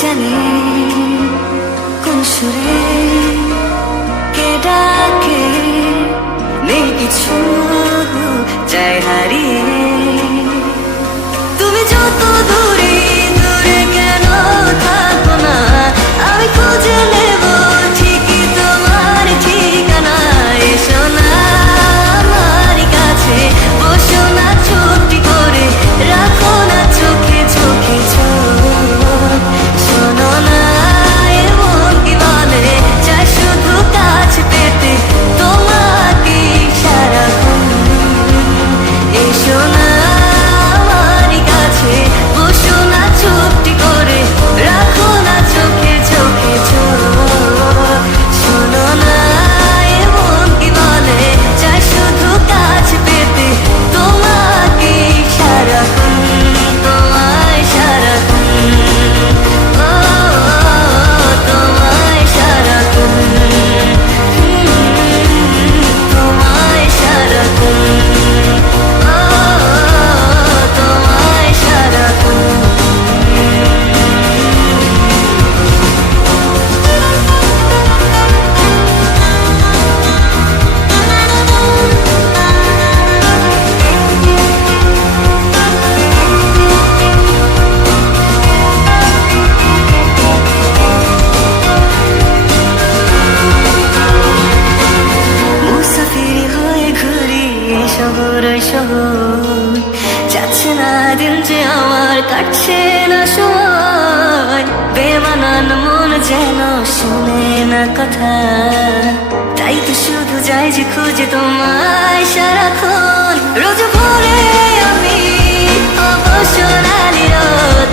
জানে কোন সুরে কে ডাকে, নেই কিছু চাই হারিয়ে। তুমি যত দূরে দূরে কেন থাকো না, আমি খুঁজে নেব ঠিকই তোমার ঠিকানা। এসো না আমার কাছে, বসো না চুপটি করে, রাখো না চোখে চোখে চোখ। শোনো না এমন কি বলে, চাই শুধু কাছে পেতে তোমাকে সারাক্ষণ। এসো না আমার কাছে, বসো না চুপটি করে, রাখো না চোখে চোখে চোখ। শোনো না এমন কি বলে, চাই শুধু কাছে পেতে তোমাকে সারাক্ষণ, তোমায় সারাক্ষণ। ও তোমায় সারাক্ষণ, তোমায় সারাক্ষণ। ও তোমায় সারাক্ষণ। মুসাফির হয়ে ঘুরি এই শহর ওই শহর, যাচ্ছে না দিন যে আমার, কাটছে না সময়। বেমানান মন যেন শুনে না কথা, তাই তো শুধু যাই যে খুঁজে তোমায় সারাক্ষণ। রোজ ভোরে আমি অবসর আলী রোদ